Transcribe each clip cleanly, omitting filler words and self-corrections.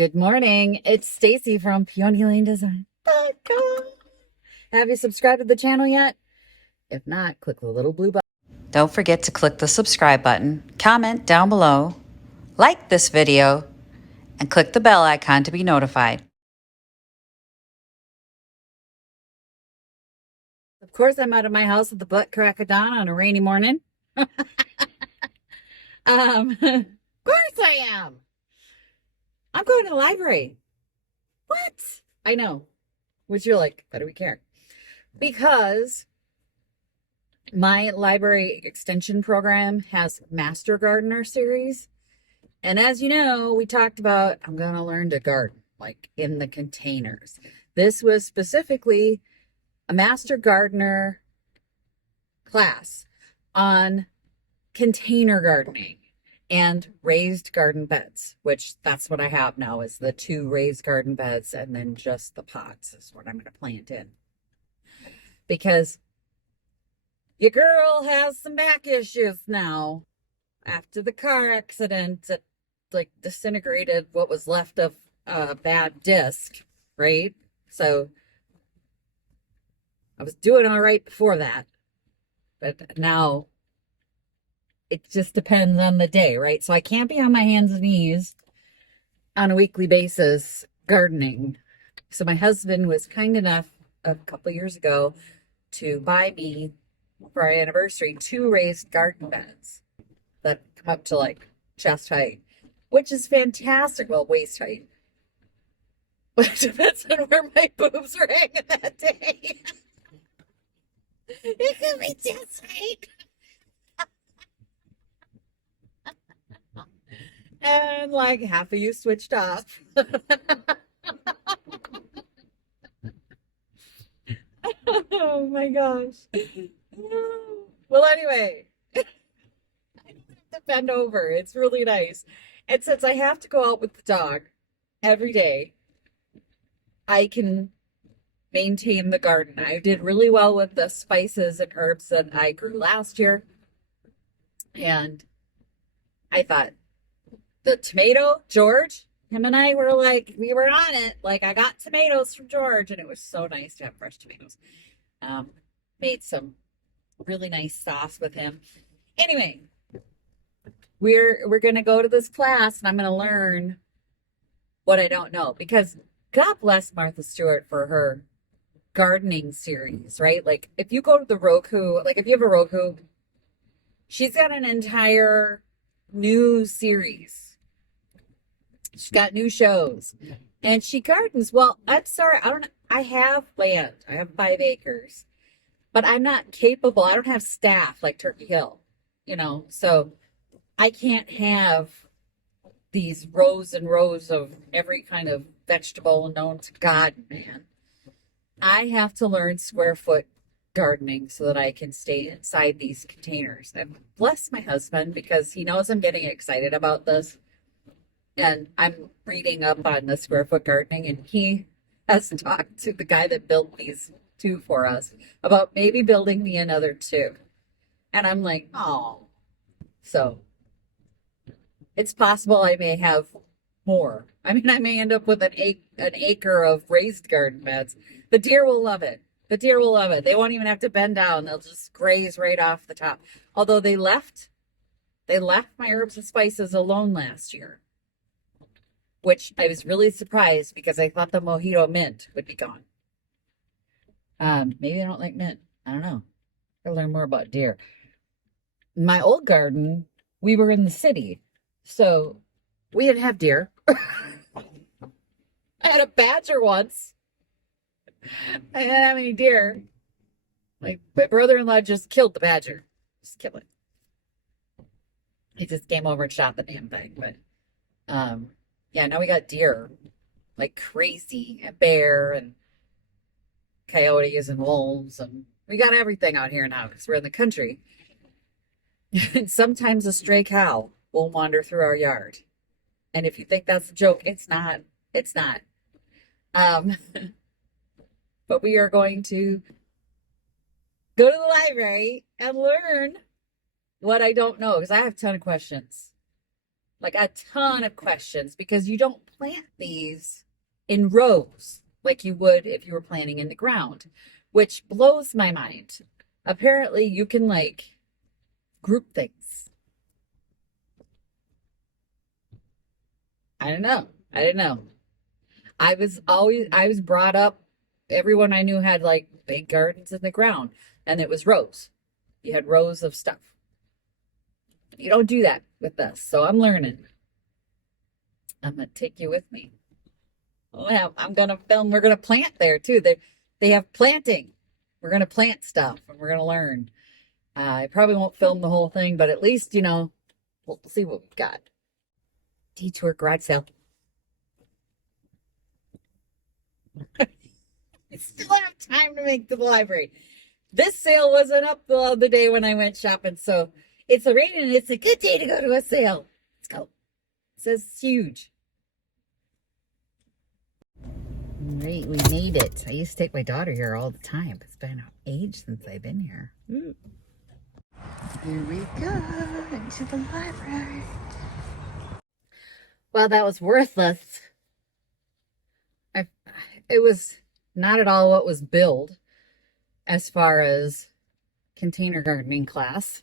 Good morning. It's Stacy from PeonyLaneDesign.com. Have you subscribed to the channel yet? If not, click the little blue button. Don't forget to click the subscribe button, comment down below, like this video, and click the bell icon to be notified. Of course, I'm out of my house at the butt crack of dawn on a rainy morning. Of course I am. I'm going to the library. What? I know. Which you're like, why do we care? Because my library extension program has Master Gardener series. And as you know, we talked about, I'm going to learn to garden, like in the containers. This was specifically a Master Gardener class on container gardening and raised garden beds, which that's what I have now is the 2 raised garden beds and then just the pots is what I'm going to plant in. Because your girl has some back issues now after the car accident that like disintegrated what was left of a bad disc, right? So I was doing all right before that, but now it just depends on the day, right? So I can't be on my hands and knees on a weekly basis gardening. So my husband was kind enough a couple years ago to buy me for our anniversary 2 raised garden beds that come up to like chest height, which is fantastic. Well, waist height. But it depends on where my boobs are hanging that day. It could be chest height. And like half of you switched off. Oh my gosh. Well, anyway, I don't have to bend over. It's really nice. And since I have to go out with the dog every day, I can maintain the garden. I did really well with the spices and herbs that I grew last year. And I thought the tomato, George, him and I were like, we were on it. Like I got tomatoes from George and it was so nice to have fresh tomatoes. Made some really nice sauce with him. Anyway, we're gonna go to this class and I'm gonna learn what I don't know because God bless Martha Stewart for her gardening series, right? Like if you go to the Roku, like if you have a Roku, she's got an entire new series. She's got new shows and she gardens. Well, I'm sorry. I have land. I have 5 acres, but I'm not capable. I don't have staff like Turkey Hill, so I can't have these rows and rows of every kind of vegetable known to God, man. I have to learn square foot gardening so that I can stay inside these containers. And bless my husband because he knows I'm getting excited about this. And I'm reading up on the square foot gardening, and he has talked to the guy that built these 2 for us about maybe building me another 2. And I'm like, oh, so it's possible I may have more. I mean, I may end up with an acre of raised garden beds. The deer will love it. The deer will love it. They won't even have to bend down. They'll just graze right off the top. Although they left my herbs and spices alone last year, which I was really surprised because I thought the mojito mint would be gone. Maybe I don't like mint. I don't know. I'll learn more about deer. My old garden, we were in the city, so we didn't have deer. I had a badger once. I didn't have any deer. Like my brother-in-law just killed the badger. Just kill it. He just came over and shot the damn thing. But yeah, now we got deer like crazy, a bear and coyotes and wolves, and we got everything out here now because we're in the country. And sometimes a stray cow will wander through our yard. And if you think that's a joke, it's not. It's not. But we are going to go to the library and learn what I don't know because I have a ton of questions. like a ton of questions because you don't plant these in rows like you would if you were planting in the ground, which blows my mind. Apparently, you can like group things. I don't know. I didn't know. I was brought up, everyone I knew had like big gardens in the ground, and it was rows. You had rows of stuff. You don't do that with us, so I'm learning. I'm gonna take you with me. Oh, yeah, I'm gonna film. We're gonna plant there too. They have planting. We're gonna plant stuff and we're gonna learn. I probably won't film the whole thing, but at least we'll see what we've got. Detour garage sale. I still have time to make to the library. This sale wasn't up the other day when I went shopping, so it's raining and it's a good day to go to a sale. Let's go. It says it's huge. Right, we made it. I used to take my daughter here all the time. It's been an age since I've been here. Ooh. Here we go into the library. Well, that was worthless. It was not at all what was billed as far as container gardening class.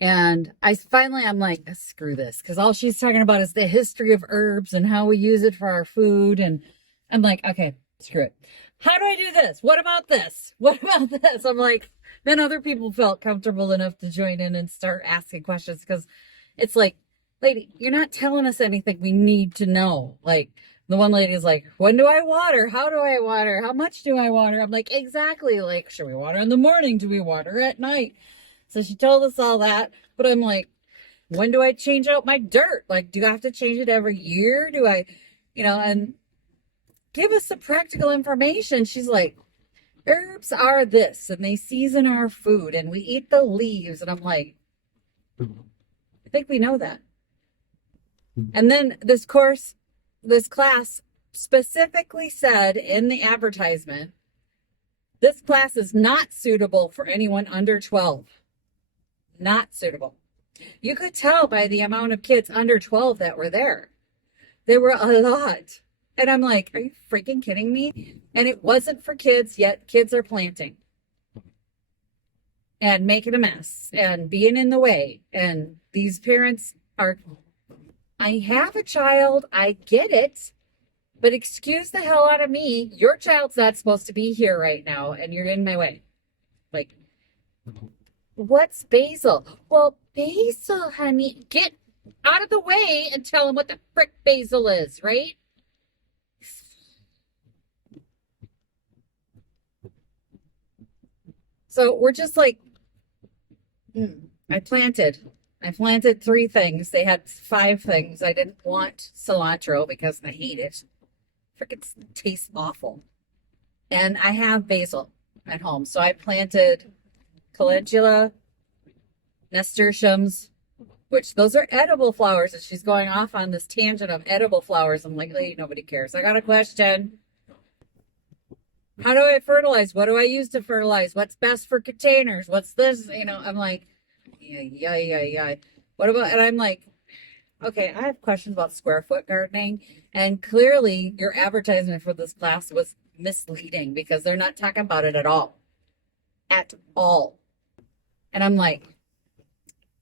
And I'm like, screw this, because all she's talking about is the history of herbs and how we use it for our food. And I'm like, okay, screw it. How do I do this? What about this? What about this? I'm like, then other people felt comfortable enough to join in and start asking questions, because it's like, lady, you're not telling us anything we need to know. Like, the one lady is like, when do I water? How do I water? How much do I water? I'm like, exactly. Like, should we water in the morning? Do we water at night? So she told us all that. But I'm like, when do I change out my dirt? Like, do I have to change it every year? Do I, and give us some practical information. She's like, herbs are this, and they season our food, and we eat the leaves. And I'm like, I think we know that. And then this class specifically said in the advertisement, this class is not suitable for anyone under 12. Not suitable. You could tell by the amount of kids under 12 that were there. There were a lot. And I'm like, are you freaking kidding me? And it wasn't for kids, yet kids are planting and making a mess and being in the way. And these parents are, I have a child, I get it, but excuse the hell out of me. Your child's not supposed to be here right now, and you're in my way. Like, what's basil? Well, basil, honey, get out of the way and tell them what the frick basil is, right? So we're just like, I planted 3 things. They had 5 things. I didn't want cilantro because I hate it. Freaking tastes awful. And I have basil at home. So I planted calendula, nasturtiums, which those are edible flowers. And she's going off on this tangent of edible flowers. I'm like, hey, nobody cares. I got a question. How do I fertilize? What do I use to fertilize? What's best for containers? What's this? I'm like, yeah. What about, and I'm like, okay, I have questions about square foot gardening. And clearly your advertisement for this class was misleading because they're not talking about it at all. At all. And I'm like,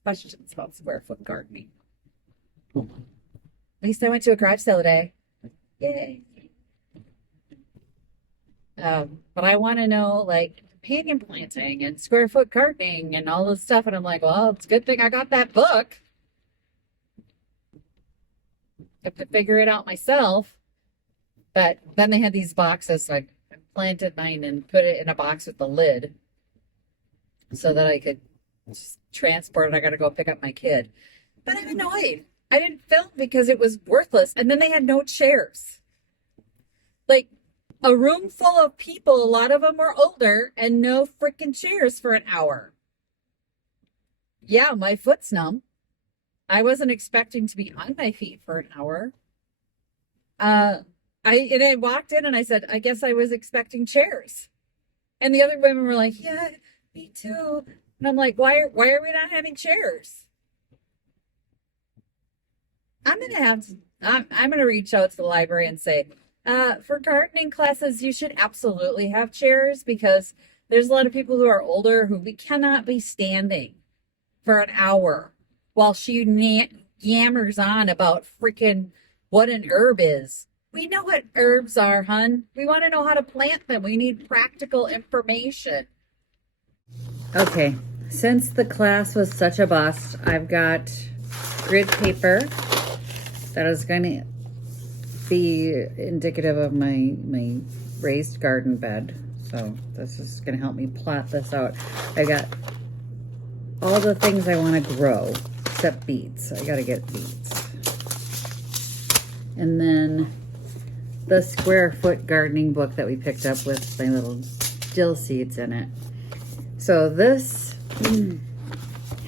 questions about square foot gardening. At least I went to a garage sale today. Yay. But I want to know like companion planting and square foot gardening and all this stuff. And I'm like, well, it's a good thing I got that book. I have to figure it out myself. But then they had these boxes, so I planted mine and put it in a box with the lid so that I could just transport it. I got to go pick up my kid. But I'm annoyed. I didn't film because it was worthless. And then they had no chairs. Like, a room full of people, a lot of them are older, and no freaking chairs for an hour. Yeah, my foot's numb. I wasn't expecting to be on my feet for an hour. I walked in and I said, I guess I was expecting chairs. And the other women were like, yeah, me too. And I'm like, why are we not having chairs? I'm gonna have to. I'm gonna reach out to the library and say, for gardening classes, you should absolutely have chairs because there's a lot of people who are older who we cannot be standing for an hour while she yammers on about freaking what an herb is. We know what herbs are, hun. We want to know how to plant them. We need practical information. Okay, since the class was such a bust, I've got grid paper that is going to be indicative of my raised garden bed. So this is going to help me plot this out. I got all the things I want to grow, except beets. I got to get beets. And then the square foot gardening book that we picked up with my little dill seeds in it. So this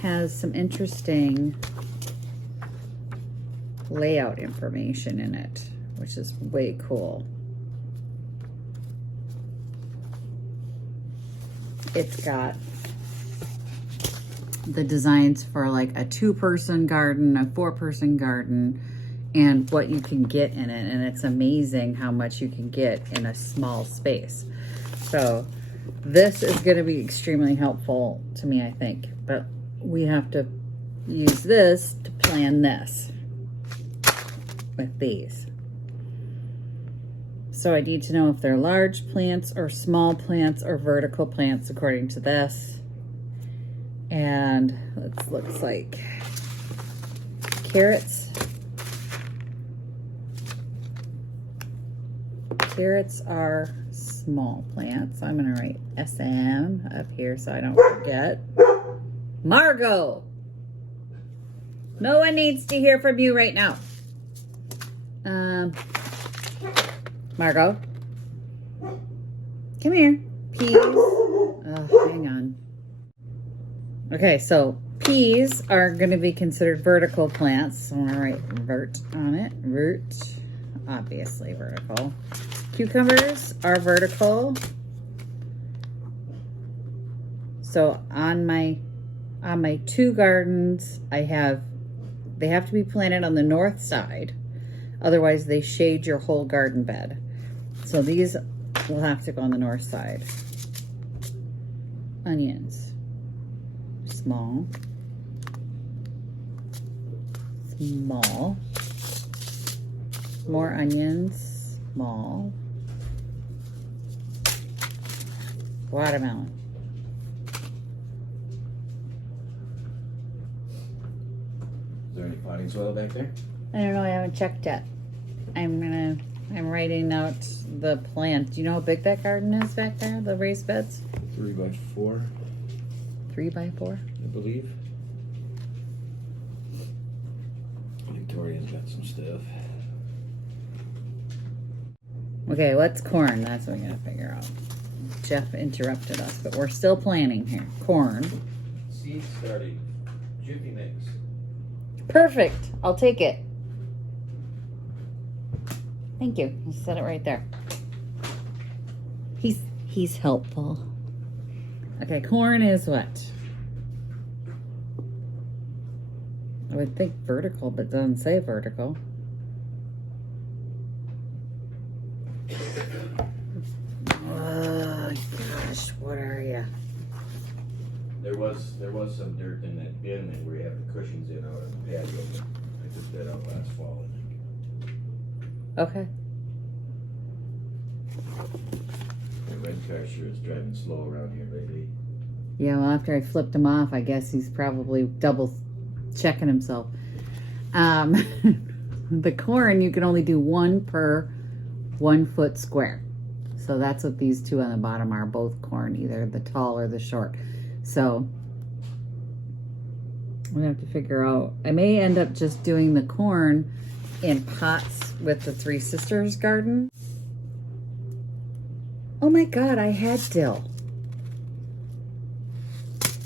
has some interesting layout information in it, which is way cool. It's got the designs for like a 2-person garden, a 4-person garden, and what you can get in it. And it's amazing how much you can get in a small space. So this is going to be extremely helpful to me, I think. But we have to use this to plan this with these. So I need to know if they're large plants or small plants or vertical plants according to this. And it looks like carrots. Carrots are small plants. I'm going to write SM up here so I don't forget. Margot! No one needs to hear from you right now. Margot, come here. Peas. Oh, hang on. Okay, so peas are going to be considered vertical plants. So I'm going to write vert on it. Vert, obviously vertical. Cucumbers are vertical. So on my 2 gardens, they have to be planted on the north side. Otherwise, they shade your whole garden bed. So these will have to go on the north side. Onions, small, small. More onions, small. Watermelon. Is there any potting soil back there? I don't know, I haven't checked yet. I'm writing out the plant. Do you know how big that garden is back there, the raised beds? 3 by 4, 3 by 4? I believe. Victoria's got some stuff. Okay, what's corn? That's what we gotta figure out. Jeff interrupted us, but we're still planning here. Corn. Seed starting. Jiffy mix. Perfect. I'll take it. Thank you. I said it right there. He's helpful. Okay, corn is what? I would think vertical, but it doesn't say vertical. Oh gosh, what are you? There was some dirt in that bin that where you have the cushions in out on the patio. I took that out last fall, I think. Okay. The red car sure is driving slow around here lately. Yeah, well, after I flipped him off, I guess he's probably double checking himself. The corn, you can only do 1 per 1 foot square. So that's what these 2 on the bottom are, both corn, either the tall or the short. So I'm gonna have to figure out, I may end up just doing the corn in pots with the Three Sisters garden. Oh my God, I had dill.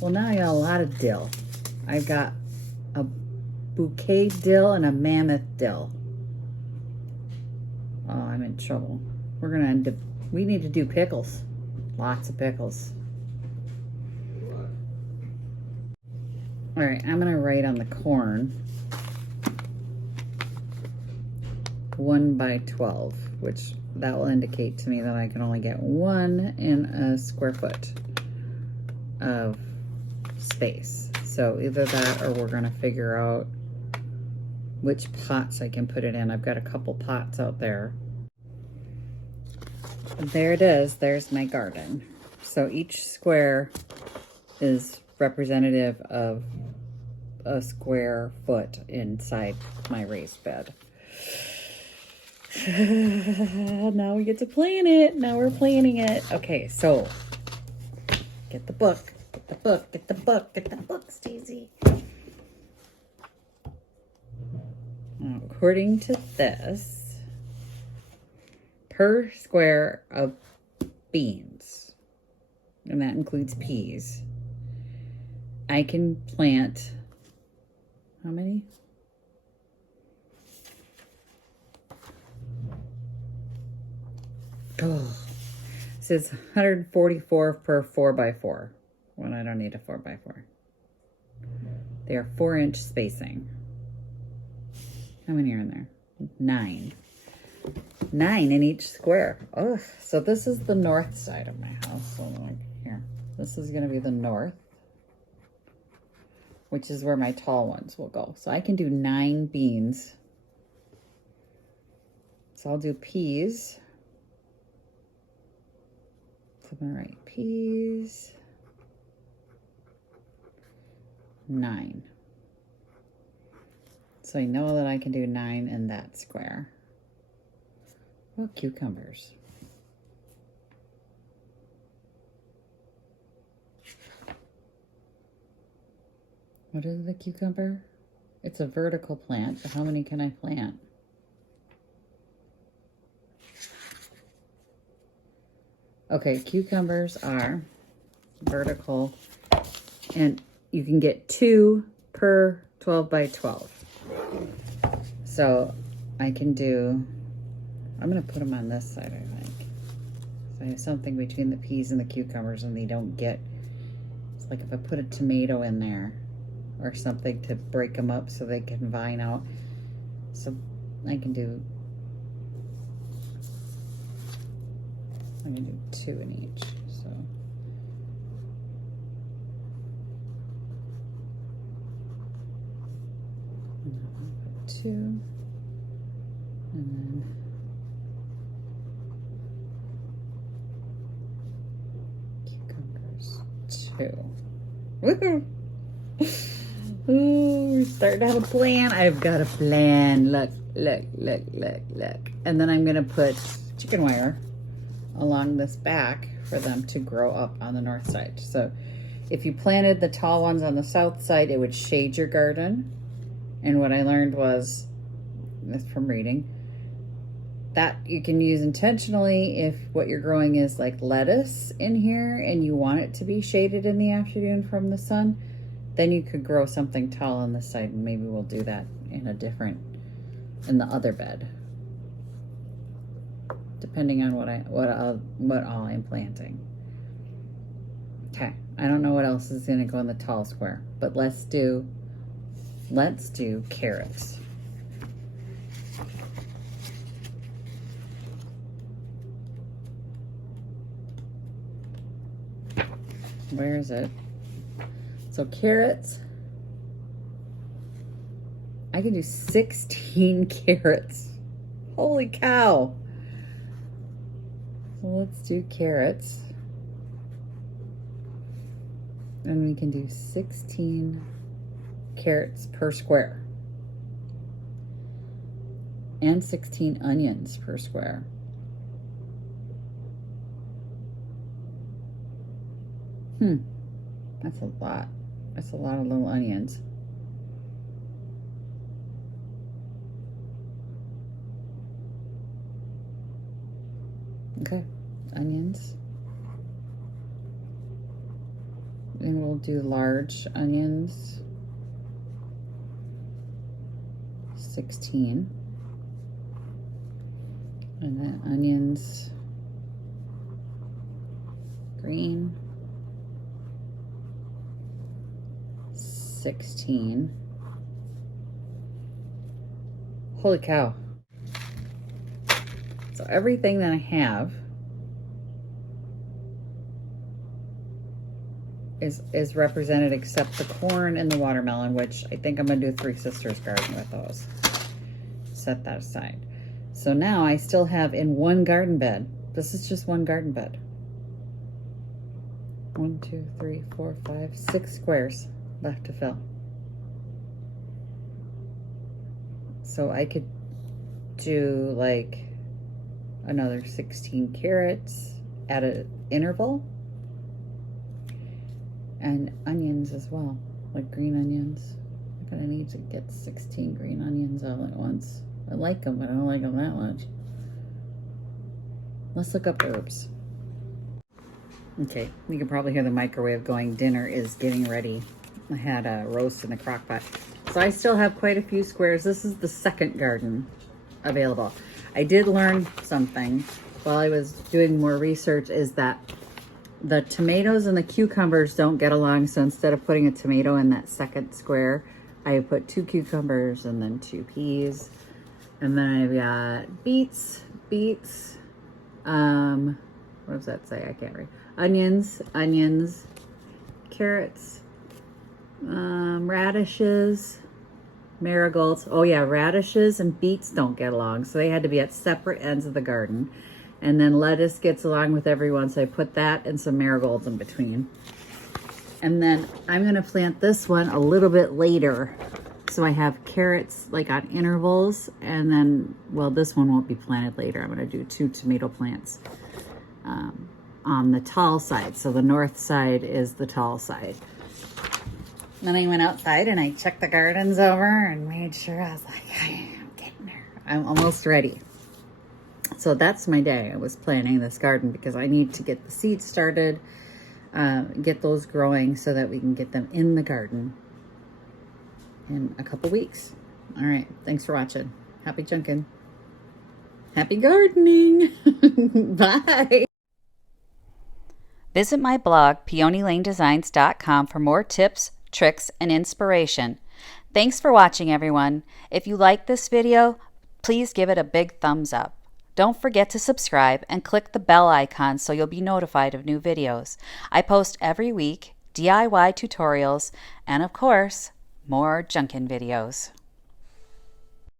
Well, now I got a lot of dill. I've got a bouquet dill and a mammoth dill. Oh, I'm in trouble. We're gonna end up, we need to do pickles. Lots of pickles. All right, I'm gonna write on the corn. 1 by 12, which that will indicate to me that I can only get 1 in a square foot of space. So either that or we're gonna figure out which pots I can put it in. I've got a couple pots out there. There it is, there's my garden. So each square is representative of a square foot inside my raised bed. Now we get to plan it. Now we're planning it. Okay, so get the book. Get the book. Get the book. Get the book, Stacy. According to this, per square of beans, and that includes peas, I can plant how many? Oh, it says 144 per 4x4. Well, I don't need a 4x4. They are 4-inch spacing. How many are in there? 9. 9 in each square. Oh, so this is the north side of my house. So like here, this is going to be the north, which is where my tall ones will go. So I can do 9 beans. So I'll do peas. So I'm going to write peas. 9. So I know that I can do 9 in that square. Oh, cucumbers. What is the cucumber? It's a vertical plant, but how many can I plant? Okay, cucumbers are vertical, and you can get 2 per 12 by 12. So I can do, I'm gonna put them on this side, I think. So I have something between the peas and the cucumbers and they don't get, it's like if I put a tomato in there or something to break them up so they can vine out. So I can do 2 in each, so. Two, and then cucumbers, 2. Woohoo! Ooh, we're starting to have a plan. I've got a plan. Look, look, look, look, look. And then I'm gonna put chicken wire along this back for them to grow up on the north side. So if you planted the tall ones on the south side, it would shade your garden. And what I learned was, this from reading, that you can use intentionally if what you're growing is like lettuce in here and you want it to be shaded in the afternoon from the sun, then you could grow something tall on this side, and maybe we'll do that in in the other bed, depending on what all I'm planting. Okay, I don't know what else is gonna go in the tall square, but let's do carrots. Where is it? So carrots, I can do 16 carrots. Holy cow. So let's do carrots. And we can do 16 carrots per square. And 16 onions per square. That's a lot. That's a lot of little onions. Okay, onions. And we'll do large onions. 16. And then onions, green, 16. Holy cow. So everything that I have is represented except the corn and the watermelon, which I think I'm gonna do a Three Sisters garden with those. Set that aside. So now I still have in one garden bed. This is just one garden bed. 1, 2, 3, 4, 5, 6 squares left to fill. So I could do like another 16 carrots at an interval, and onions as well, like green onions. I'm gonna need to get 16 green onions all at once. I like them, but I don't like them that much. Let's look up herbs. Okay, you can probably hear the microwave going. Dinner is getting ready. I had a roast in the crock pot. So I still have quite a few squares. This is the second garden available. I did learn something while I was doing more research, is that the tomatoes and the cucumbers don't get along. So instead of putting a tomato in that second square, I put 2 cucumbers and then 2 peas. And then I've got beets, what does that say? I can't read. Onions, carrots, radishes, marigolds. Oh yeah, radishes and beets don't get along, so they had to be at separate ends of the garden. And then lettuce gets along with everyone, so I put that and some marigolds in between. And then I'm gonna plant this one a little bit later. So I have carrots like on intervals, and then, well, this one won't be planted later. I'm gonna do 2 tomato plants on the tall side. So the north side is the tall side. Then I went outside and I checked the gardens over and made sure. I was like, I'm getting there. I'm almost ready. So that's my day. I was planning this garden because I need to get the seeds started, get those growing so that we can get them in the garden in a couple weeks. All right, thanks for watching. Happy junkin'. Happy gardening. Bye. Visit my blog, peonylanedesigns.com, for more tips, tricks, and inspiration. Thanks for watching, everyone. If you like this video, please give it a big thumbs up. Don't forget to subscribe and click the bell icon so you'll be notified of new videos. I post every week DIY tutorials and, of course, more junkin' videos.